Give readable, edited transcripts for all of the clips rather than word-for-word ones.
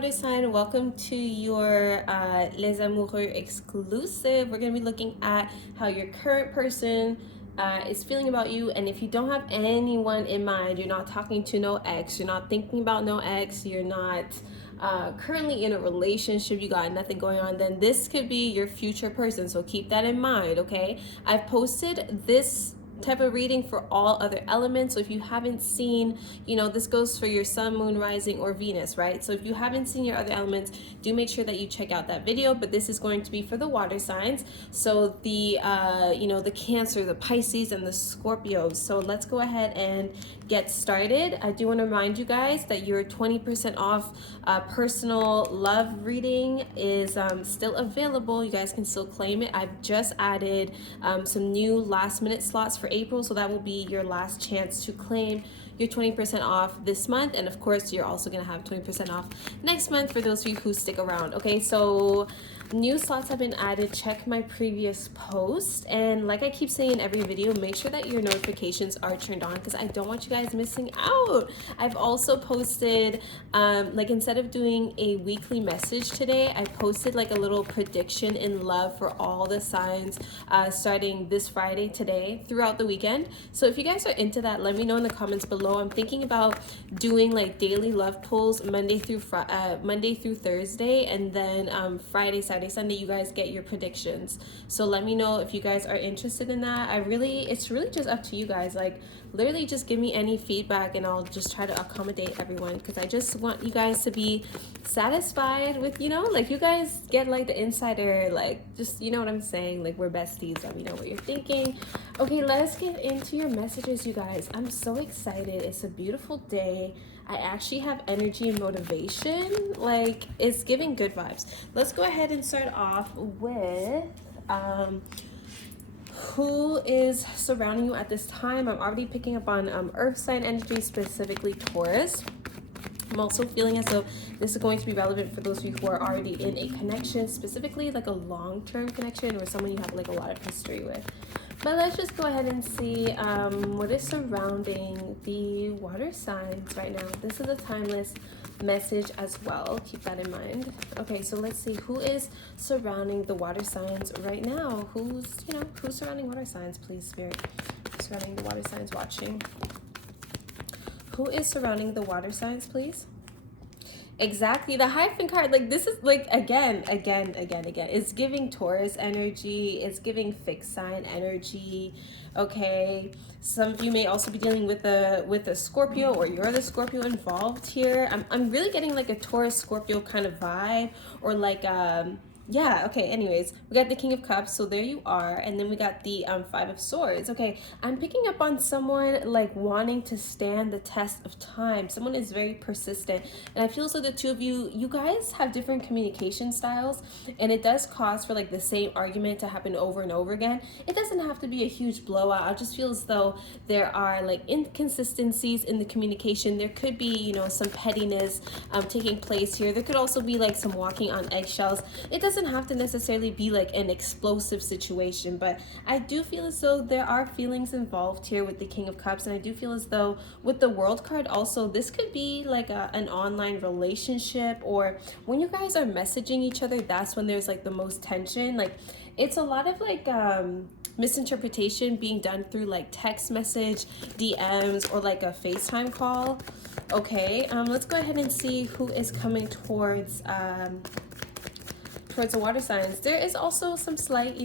water sign, welcome to your Les Amoureux exclusive. We're going to be looking at how your current person is feeling about you. And if you don't have anyone in mind, you're not talking to no ex, you're not thinking about no ex, you're not currently in a relationship, you got nothing going on, then this could be your future person. So keep that in mind, okay? I've posted this type of reading for all other elements. So if you haven't seen, this goes for your sun, moon, rising, or Venus, right? So if you haven't seen your other elements, do make sure that you check out that video. But this is going to be for the water signs. So the the Cancer, the Pisces, and the Scorpios. So let's go ahead and get started. I do want to remind you guys that your 20% off personal love reading is still available. You guys can still claim it. I've just added some new last minute slots for April, so that will be your last chance to claim your 20% off this month. And of course, you're also going to have 20% off next month for those of you who stick around. Okay, so new slots have been added. Check my previous post, and like I keep saying in every video, make sure that your notifications are turned on because I don't want you guys missing out. I've also posted instead of doing a weekly message today, I posted like a little prediction in love for all the signs starting this Friday today throughout the weekend. So if you guys are into that, let me know in the comments below. I'm thinking about doing like daily love pulls Monday through Thursday, and then Friday, Saturday, Sunday you guys get your predictions. So let me know if you guys are interested in that. It's really just up to you guys. Like literally just give me any feedback and I'll just try to accommodate everyone, because I just want you guys to be satisfied with, like you guys get like the insider, like just, you know what I'm saying, like we're besties. Let me know what you're thinking. Okay, let's get into your messages, you guys. I'm so excited. It's a beautiful day. I actually have energy and motivation. Like it's giving good vibes. Let's go ahead and start off with who is surrounding you at this time. I'm already picking up on earth sign energy, specifically Taurus. I'm also feeling as though this is going to be relevant for those of you who are already in a connection, specifically like a long-term connection or someone you have like a lot of history with. But let's just go ahead and see what is surrounding the water signs right now. This is a timeless message as well. Keep that in mind. Okay, so let's see who is surrounding the water signs right now. Who's surrounding water signs, please, Spirit? Who's surrounding the water signs watching? Who is surrounding the water signs, please? Exactly, the Hierophant card. Like this is like again. It's giving Taurus energy. It's giving fixed sign energy. Okay, some of you may also be dealing with a Scorpio, or you're the Scorpio involved here. I'm really getting like a Taurus Scorpio kind of vibe, or like yeah, okay, anyways, we got the King of Cups, so there you are, and then we got the Five of Swords. Okay, I'm picking up on someone like wanting to stand the test of time. Someone is very persistent, and I feel so the two of you guys have different communication styles, and it does cause for like the same argument to happen over and over again. It doesn't have to be a huge blowout. I just feel as though there are like inconsistencies in the communication. There could be, some pettiness taking place here. There could also be like some walking on eggshells. It doesn't have to necessarily be like an explosive situation, but I do feel as though there are feelings involved here with the King of Cups, and I do feel as though with the World card also, this could be like an online relationship, or when you guys are messaging each other, that's when there's like the most tension. Like it's a lot of like misinterpretation being done through like text message, DMs, or like a FaceTime call. Okay, let's go ahead and see who is coming towards the water signs. There is also some slight,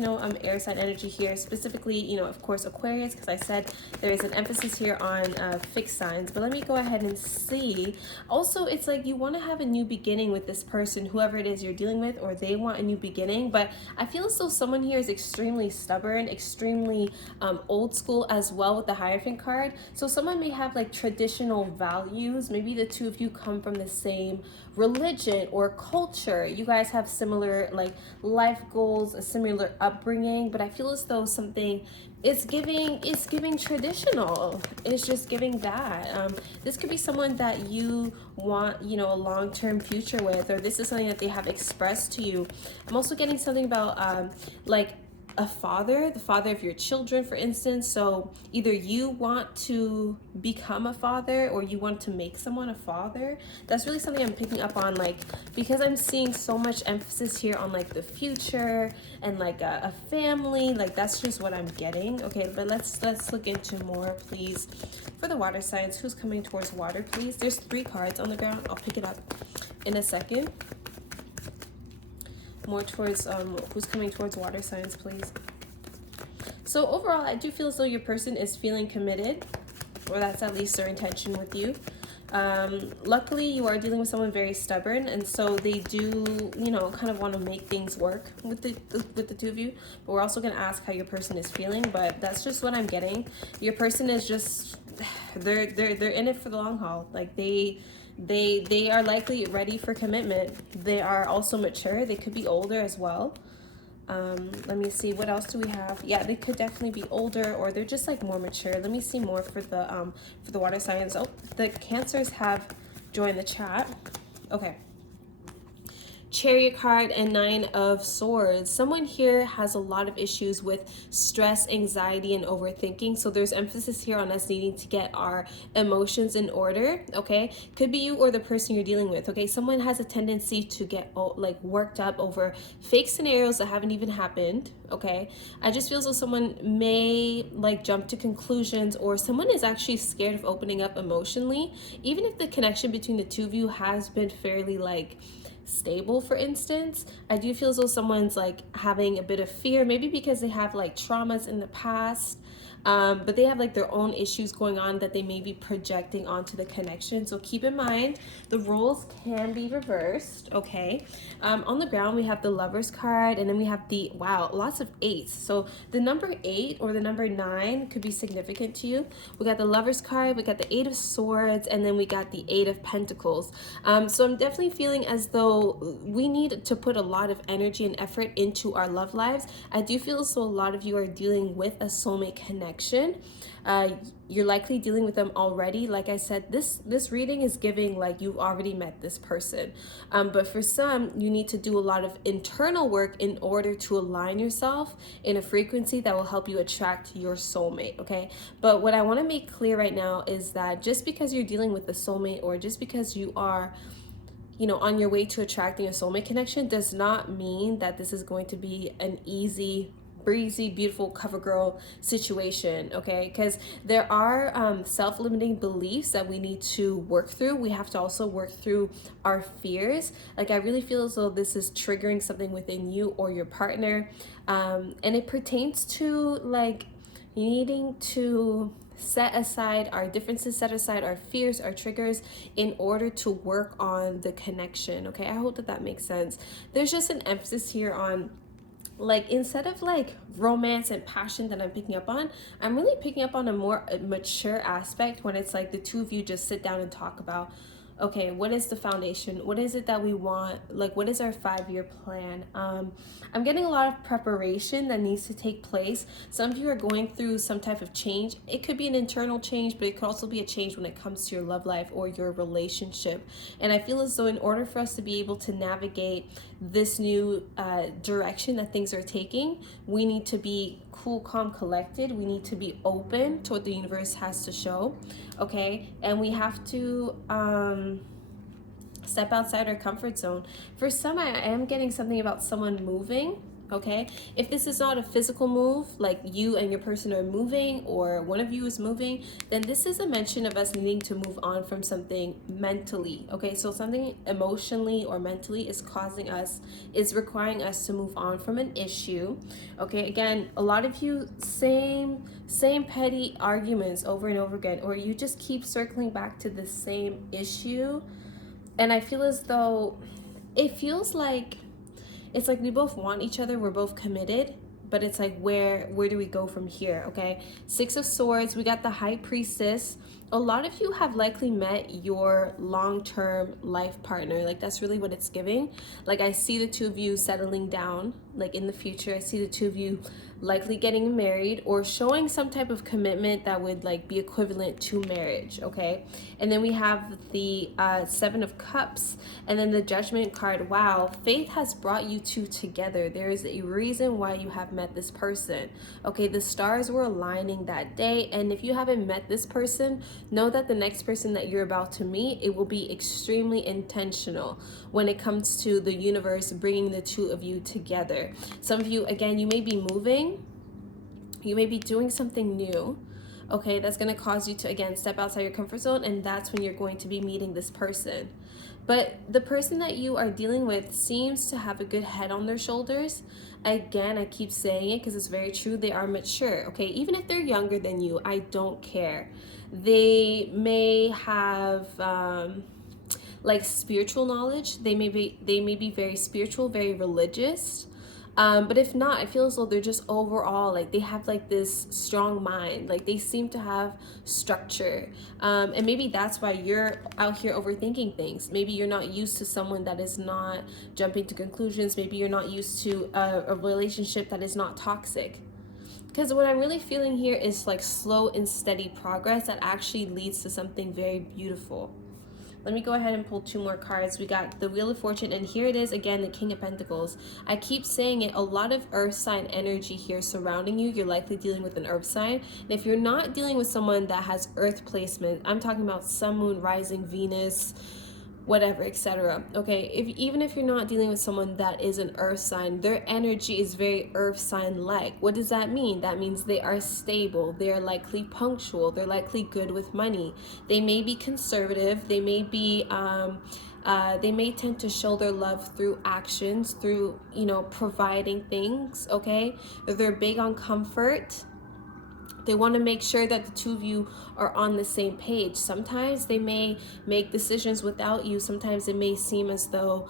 air sign energy here, specifically, of course, Aquarius, because I said there is an emphasis here on fixed signs. But let me go ahead and see. Also, it's like you want to have a new beginning with this person, whoever it is you're dealing with, or they want a new beginning. But I feel as though someone here is extremely stubborn, extremely old school as well with the Hierophant card. So someone may have like traditional values. Maybe the two of you come from the same religion or culture. You guys have similar like life goals, a similar upbringing, but I feel as though something it's giving traditional. It's just giving that. This could be someone that you want, a long-term future with, or this is something that they have expressed to you. I'm also getting something about like a father, the father of your children, for instance. So either you want to become a father or you want to make someone a father. That's really something I'm picking up on, like, because I'm seeing so much emphasis here on like the future and like a family. Like that's just what I'm getting. Okay, but let's look into more, please. For the water signs, who's coming towards water, please? There's 3 cards on the ground. I'll pick it up in a second. More towards who's coming towards water signs, please. So overall, I do feel as though your person is feeling committed, or that's at least their intention with you. Luckily, you are dealing with someone very stubborn, and so they do, you know, kind of want to make things work with the 2 of you. But we're also going to ask how your person is feeling, but that's just what I'm getting. Your person is just, they're in it for the long haul. Like they are likely ready for commitment. They are also mature. They could be older as well. Let me see, what else do we have? Yeah, they could definitely be older, or they're just like more mature. Let me see more for the water signs. Oh, the Cancers have joined the chat. Okay. Chariot card and 9 of Swords. Someone here has a lot of issues with stress, anxiety, and overthinking. So there's emphasis here on us needing to get our emotions in order. Okay, could be you or the person you're dealing with. Okay, someone has a tendency to get like worked up over fake scenarios that haven't even happened. Okay, I just feel as though someone may like jump to conclusions, or someone is actually scared of opening up emotionally, even if the connection between the 2 of you has been fairly like stable. For instance, I do feel as though someone's like having a bit of fear, maybe because they have like traumas in the past, but they have like their own issues going on that they may be projecting onto the connection. So keep in mind, the roles can be reversed. Okay, on the ground we have the Lovers card, and then we have the, wow, lots of 8s. So the number 8 or the number 9 could be significant to you. We got the Lovers card, we got the 8 of Swords, and then we got the 8 of Pentacles. So I'm definitely feeling as though we need to put a lot of energy and effort into our love lives. I do feel as though a lot of you are dealing with a soulmate connection. You're likely dealing with them already. Like I said, this reading is giving like you've already met this person, but for some, you need to do a lot of internal work in order to align yourself in a frequency that will help you attract your soulmate. Okay, but what I want to make clear right now is that just because you're dealing with a soulmate, or just because you are, you know, on your way to attracting a soulmate connection, does not mean that this is going to be an easy, breezy, beautiful cover girl situation. Okay, because there are self-limiting beliefs that we need to work through. We have to also work through our fears. Like, I really feel as though this is triggering something within you or your partner, and it pertains to like needing to set aside our differences, set aside our fears, our triggers, in order to work on the connection. Okay, I hope that makes sense. There's just an emphasis here on, like, instead of like romance and passion that I'm picking up on, I'm really picking up on a more mature aspect, when it's like the 2 of you just sit down and talk about, okay, what is the foundation? What is it that we want? Like, what is our 5-year plan? I'm getting a lot of preparation that needs to take place. Some of you are going through some type of change. It could be an internal change, but it could also be a change when it comes to your love life or your relationship. And I feel as though in order for us to be able to navigate this new direction that things are taking, we need to be cool, calm, collected. We need to be open to what the universe has to show. Okay, and we have to step outside our comfort zone. For some, I am getting something about someone moving. Okay, if this is not a physical move, like you and your person are moving, or one of you is moving, then this is a mention of us needing to move on from something mentally. Okay, so something emotionally or mentally is requiring us to move on from an issue. Okay, again, a lot of you, same petty arguments over and over again, or you just keep circling back to the same issue. And I feel as though it feels like, it's like we both want each other, we're both committed, but it's like, where do we go from here? Okay, 6 of Swords, we got the High Priestess. A lot of you have likely met your long-term life partner. Like, that's really what it's giving. Like, I see the two of you settling down, like in the future. I see the two of you likely getting married or showing some type of commitment that would like be equivalent to marriage. Okay, and then we have the Seven of Cups, and then the Judgment card. Wow, faith has brought you two together. There is a reason why you have met this person. Okay, the stars were aligning that day, and if you haven't met this person, know that the next person that you're about to meet, it will be extremely intentional when it comes to the universe bringing the two of you together. Some of you, again, you may be moving, you may be doing something new, okay, that's going to cause you to, again, step outside your comfort zone, and that's when you're going to be meeting this person. But the person that you are dealing with seems to have a good head on their shoulders. Again, I keep saying it because it's very true. They are mature, okay? Even if they're younger than you, I don't care. They may have like spiritual knowledge. They may be very spiritual, very religious. But if not, I feel as though they're just overall, like they have like this strong mind, like they seem to have structure. And maybe that's why you're out here overthinking things. Maybe you're not used to someone that is not jumping to conclusions. Maybe you're not used to a relationship that is not toxic. Because what I'm really feeling here is like slow and steady progress that actually leads to something very beautiful. Let me go ahead and pull two more cards. We got the Wheel of Fortune, and here it is again, the King of Pentacles. I keep saying it, a lot of earth sign energy here surrounding you. You're likely dealing with an earth sign. And if you're not dealing with someone that has earth placement, I'm talking about Sun, Moon, Rising, Venus, whatever, etc. Okay, even if you're not dealing with someone that is an earth sign, their energy is very earth sign like. What does that mean? That means they are stable, they are likely punctual, they're likely good with money, they may be conservative, they may be they may tend to show their love through actions, through, you know, providing things. Okay, they're big on comfort. They want to make sure that the two of you are on the same page. Sometimes they may make decisions without you. Sometimes it may seem as though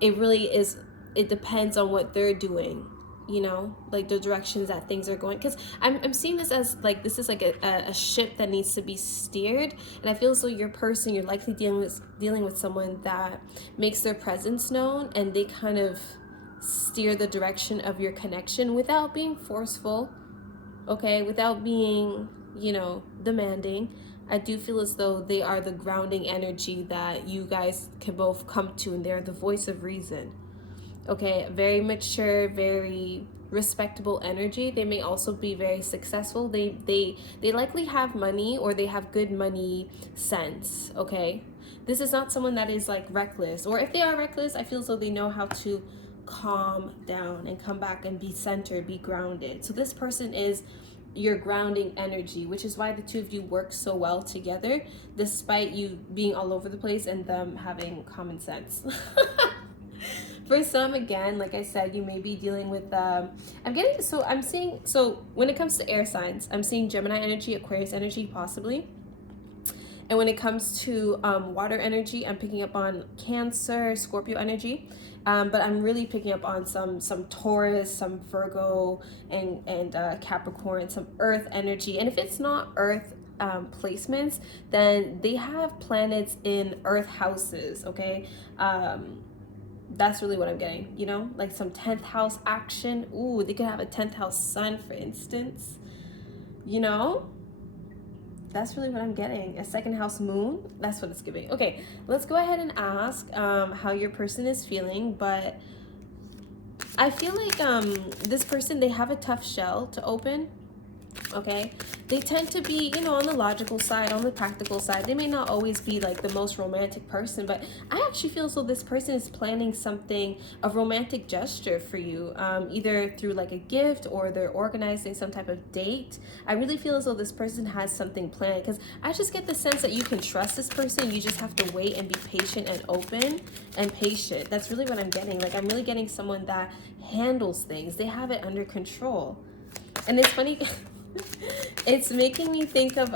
it really is, it depends on what they're doing, you know, like the directions that things are going. Because I'm seeing this as like, this is like a ship that needs to be steered. And I feel as though your person, you're likely dealing with someone that makes their presence known, and they kind of steer the direction of your connection without being forceful. Okay, without being, you know, demanding. I do feel as though they are the grounding energy that you guys can both come to, and they're the voice of reason. Okay, very mature, very respectable energy. They may also be very successful. They likely have money, or they have good money sense. Okay, this is not someone that is like reckless, or if they are reckless, I feel as though they know how to calm down and come back and be centered, be grounded. So this person is your grounding energy, which is why the two of you work so well together, despite you being all over the place and them having common sense. For some, again, like I said, you may be dealing with I'm seeing, so when it comes to air signs, I'm seeing Gemini energy, Aquarius energy, possibly. And when it comes to water energy, I'm picking up on Cancer, Scorpio energy. But I'm really picking up on some Taurus, some Virgo, and Capricorn, some Earth energy. And if it's not Earth placements, then they have planets in Earth houses, okay? That's really what I'm getting, you know? Like some 10th house action. Ooh, they could have a 10th house sun, for instance. You know? That's really what I'm getting. A second house moon. That's what it's giving. Okay, let's go ahead and ask how your person is feeling. But I feel like this person, they have a tough shell to open. Okay, they tend to be, you know, on the logical side, on the practical side. They may not always be like the most romantic person, but I actually feel so this person is planning something, a romantic gesture for you, either through like a gift, or they're organizing some type of date. I really feel as though this person has something planned, because I just get the sense that you can trust this person. You just have to wait and be patient and open and patient. That's really what I'm getting. Like, I'm really getting someone that handles things. They have it under control. And it's funny. It's making me think of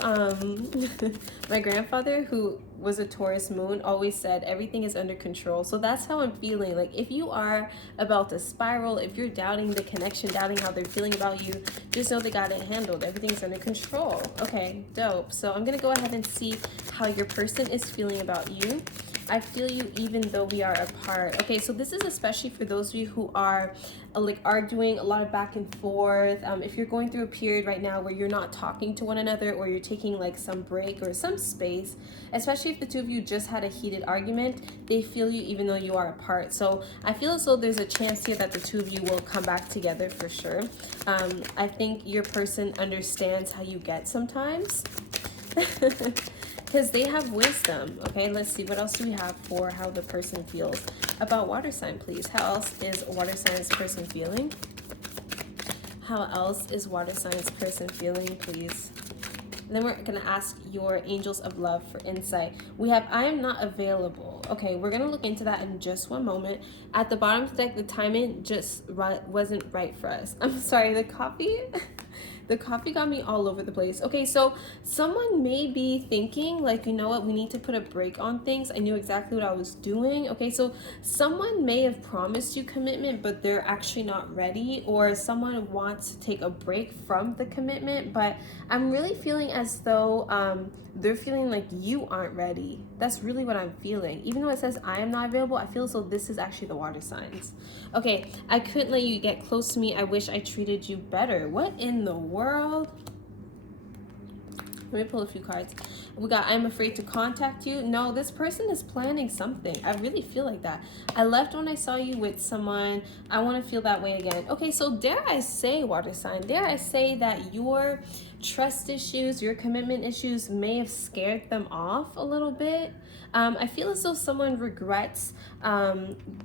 my grandfather, who was a Taurus moon, always said everything is under control. So that's how I'm feeling. Like if you are about to spiral, if you're doubting the connection, doubting how they're feeling about you, just know they got it handled. Everything's under control. Okay, dope. So I'm gonna go ahead and see how your person is feeling about you. I feel you even though we are apart. Okay, so this is especially for those of you who are like arguing, a lot of back and forth. If you're going through a period right now where you're not talking to one another, or you're taking like some break or some space, especially if the two of you just had a heated argument, they feel you even though you are apart. So I feel as though there's a chance here that the two of you will come back together for sure. I think your person understands how you get sometimes. Because they have wisdom. Okay, let's see, what else do we have for how the person feels about water sign, please? How else is water sign's person feeling? How else is water sign's person feeling, please? And then we're gonna ask your angels of love for insight. We have I am not available. Okay, we're gonna look into that in just one moment. At the bottom of the deck, the timing just wasn't right for us. I'm sorry, the coffee the coffee got me all over the place. Okay, so someone may be thinking like, you know what, we need to put a break on things. I knew exactly what I was doing. Okay, so someone may have promised you commitment, but they're actually not ready, or someone wants to take a break from the commitment, but I'm really feeling as though they're feeling like you aren't ready. That's really what I'm feeling. Even though it says I am not available, I feel as though this is actually the water signs. Okay, I couldn't let you get close to me. I wish I treated you better. What in the world? Let me pull a few cards. We got I'm afraid to contact you. No, this person is planning something. I really feel like that. I left when I saw you with someone. I want to feel that way again. Okay, so dare I say, water sign, dare I say that your trust issues, your commitment issues may have scared them off a little bit. I feel as though someone regrets,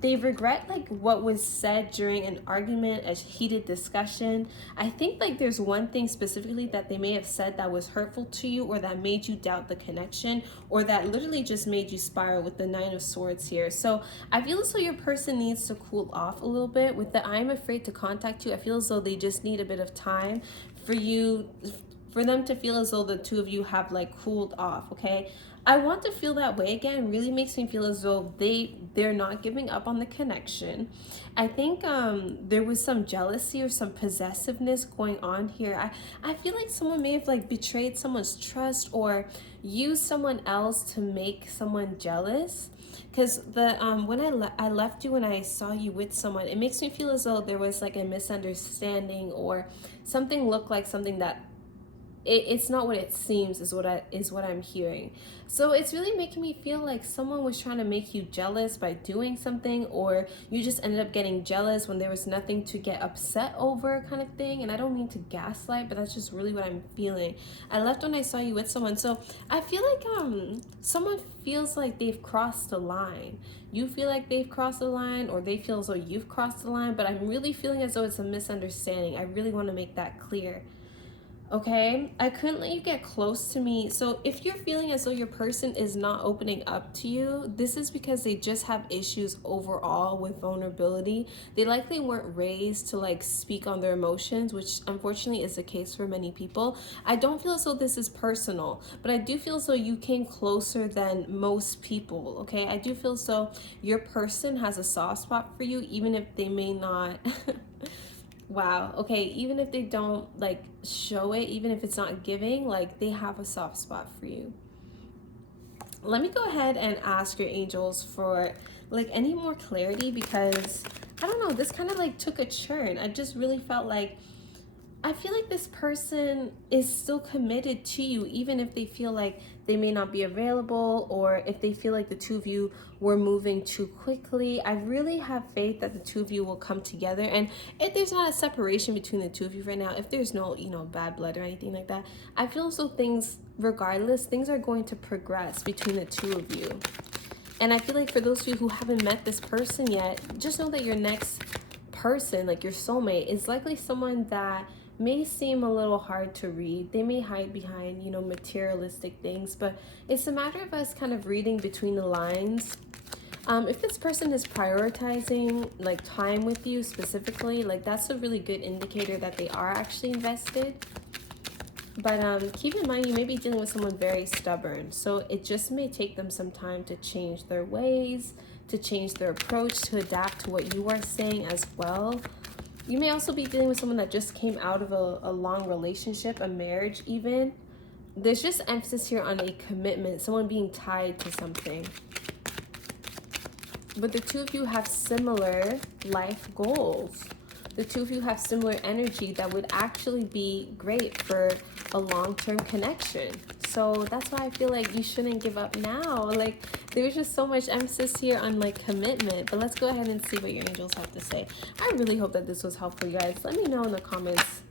they regret like what was said during an argument, a heated discussion. I think like there's one thing specifically that they may have said that was hurtful to you, or that made you doubt the connection, or that literally just made you spiral with the Nine of Swords here. So I feel as though your person needs to cool off a little bit. With the I'm afraid to contact you, I feel as though they just need a bit of time for them to feel as though the two of you have like cooled off. Okay, I want to feel that way again. It really makes me feel as though they're not giving up on the connection. I think there was some jealousy or some possessiveness going on here. I feel like someone may have like betrayed someone's trust, or used someone else to make someone jealous. Because the when I left you and I saw you with someone, it makes me feel as though there was like a misunderstanding, or something looked like something that it's not what it seems, is what I'm hearing. So it's really making me feel like someone was trying to make you jealous by doing something, or you just ended up getting jealous when there was nothing to get upset over, kind of thing. And I don't mean to gaslight, but that's just really what I'm feeling. I left when I saw you with someone. So I feel like someone feels like they've crossed the line. You feel like they've crossed the line, or they feel as though you've crossed the line, but I'm really feeling as though it's a misunderstanding. I really want to make that clear. Okay, I couldn't let you get close to me. So if you're feeling as though your person is not opening up to you, this is because they just have issues overall with vulnerability. They likely weren't raised to like speak on their emotions, which unfortunately is the case for many people. I don't feel as though this is personal, but I do feel as though you came closer than most people. Okay, I do feel as though your person has a soft spot for you, even if they may not. Wow, okay, even if they don't like show it, even if it's not giving, like they have a soft spot for you. Let me go ahead and ask your angels for like any more clarity, because I don't know, this kind of like took a turn. I just really felt like I feel like this person is still committed to you, even if they feel like they may not be available, or if they feel like the two of you were moving too quickly. I really have faith that the two of you will come together. And if there's not a separation between the two of you right now, if there's no, bad blood or anything like that, I feel as though things, regardless, things are going to progress between the two of you. And I feel like for those of you who haven't met this person yet, just know that your next person, like your soulmate, is likely someone that may seem a little hard to read. They may hide behind, materialistic things, but it's a matter of us kind of reading between the lines. If this person is prioritizing like time with you specifically, like that's a really good indicator that they are actually invested. But keep in mind, you may be dealing with someone very stubborn. So it just may take them some time to change their ways, to change their approach, to adapt to what you are saying as well. You may also be dealing with someone that just came out of a long relationship, a marriage even. There's just emphasis here on a commitment, someone being tied to something. But the two of you have similar life goals. The two of you have similar energy that would actually be great for a long-term connection. So that's why I feel like you shouldn't give up now. Like, there's just so much emphasis here on like commitment. But let's go ahead and see what your angels have to say. I really hope that this was helpful, you guys. Let me know in the comments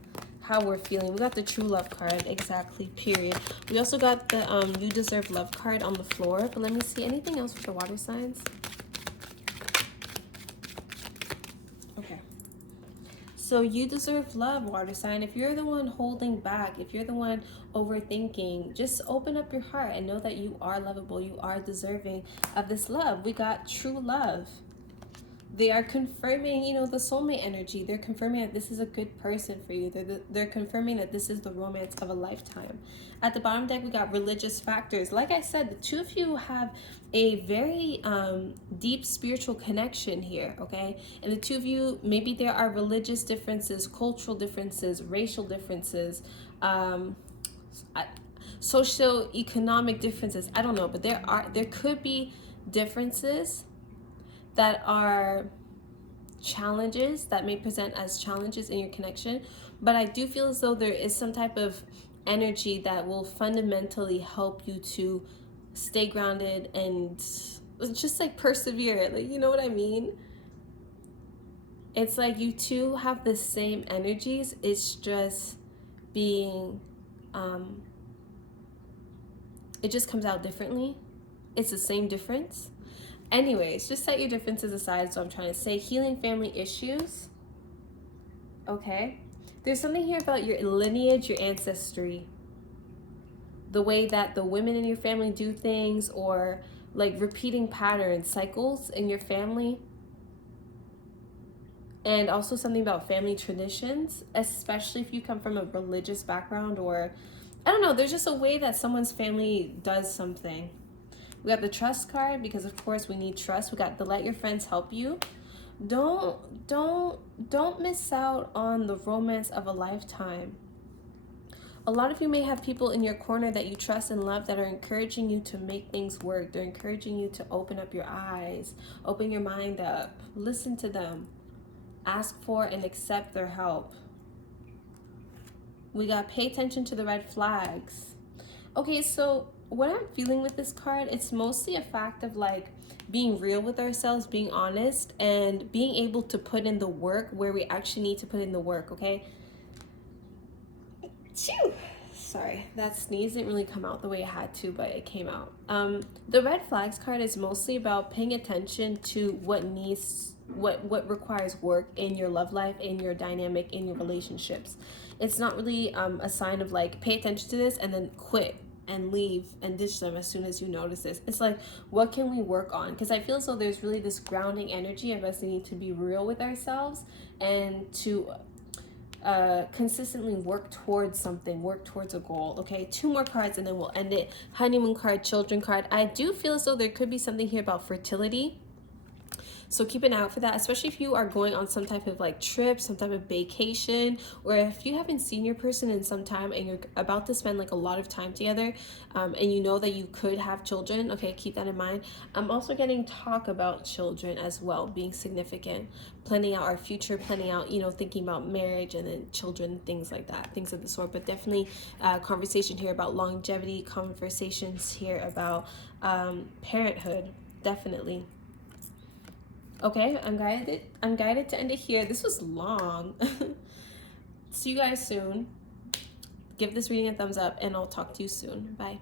how we're feeling. We got the true love card, exactly, period. We also got the you deserve love card on the floor. But let me see anything else for the water signs. So you deserve love, water sign. If you're the one holding back, if you're the one overthinking, just open up your heart and know that you are lovable. You are deserving of this love. We got true love. They are confirming, you know, the soulmate energy. They're confirming that this is a good person for you. They're confirming that this is the romance of a lifetime. At the bottom deck, we got religious factors. Like I said, the two of you have a very deep spiritual connection here, okay? And the two of you, maybe there are religious differences, cultural differences, racial differences, socio-economic differences. I don't know, but there could be differences that are challenges that may present as challenges in your connection, but I do feel as though there is some type of energy that will fundamentally help you to stay grounded and just like persevere, like, you know what I mean? It's like you two have the same energies, it's just being it just comes out differently. It's the same difference. Anyways, just set your differences aside. So I'm trying to say healing family issues. Okay. There's something here about your lineage, your ancestry. The way that the women in your family do things, or like repeating patterns, cycles in your family. And also something about family traditions, especially if you come from a religious background, or I don't know, there's just a way that someone's family does something. We got the trust card because of course we need trust. We got the let your friends help you. Don't miss out on the romance of a lifetime. A lot of you may have people in your corner that you trust and love that are encouraging you to make things work. They're encouraging you to open up your eyes, open your mind up, listen to them, ask for and accept their help. We got pay attention to the red flags. Okay, so what I'm feeling with this card, it's mostly a fact of like being real with ourselves, being honest, and being able to put in the work where we actually need to put in the work, okay? Phew. Sorry, that sneeze didn't really come out the way it had to, but it came out. The red flags card is mostly about paying attention to what requires work in your love life, in your dynamic, in your relationships. It's not really a sign of like pay attention to this and then quit and leave and ditch them as soon as you notice this. It's like, what can we work on? Because I feel as though there's really this grounding energy of us needing to be real with ourselves and to consistently work towards something, work towards a goal. Okay, 2 more cards and then we'll end it. Honeymoon card, children card. I do feel as though there could be something here about fertility. So keep an eye out for that, especially if you are going on some type of like trip, some type of vacation, or if you haven't seen your person in some time and you're about to spend like a lot of time together, and you know that you could have children. Okay, keep that in mind. I'm also getting talk about children as well, being significant, planning out our future, planning out, you know, thinking about marriage and then children, things like that, things of the sort. But definitely conversation here about longevity, conversations here about parenthood, definitely. Okay, I'm guided to end it here. This was long. See you guys soon. Give this reading a thumbs up and I'll talk to you soon. Bye.